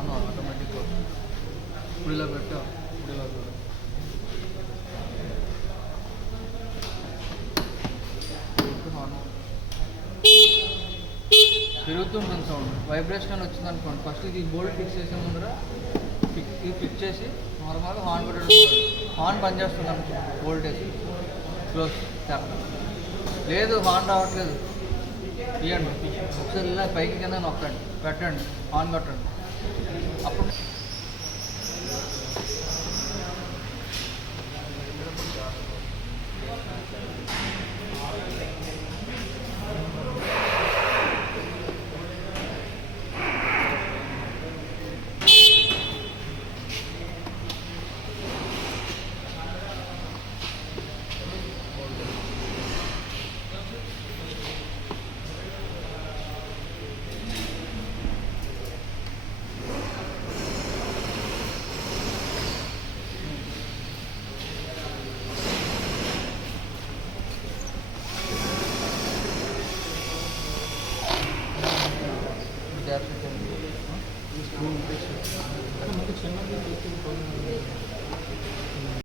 on automatic ఇప్పుడు ఇలా పెట్టా ఇప్పుడు ఇలా ఆన్ తిరుగుతుంటుంది సౌండ్ వైబ్రేషన్ అని వచ్చింది అనుకోండి ఫస్ట్ ఇది బోల్ట్ ఫిక్స్ చేసే ముందర ఇది ఫిక్స్ చేసి నార్మల్గా హార్న్ పెట్టడం హార్న్ బంద్ చేస్తుంది అనుకోండి బోల్ట్ వేసి క్లోజ్ లేదు హార్న్ రావట్లేదు ఇవ్వండి ఒకసారి ఇలా పైకి కింద నొక్కండి పెట్టండి హార్న్ కొట్టండి అప్పుడు చిన్న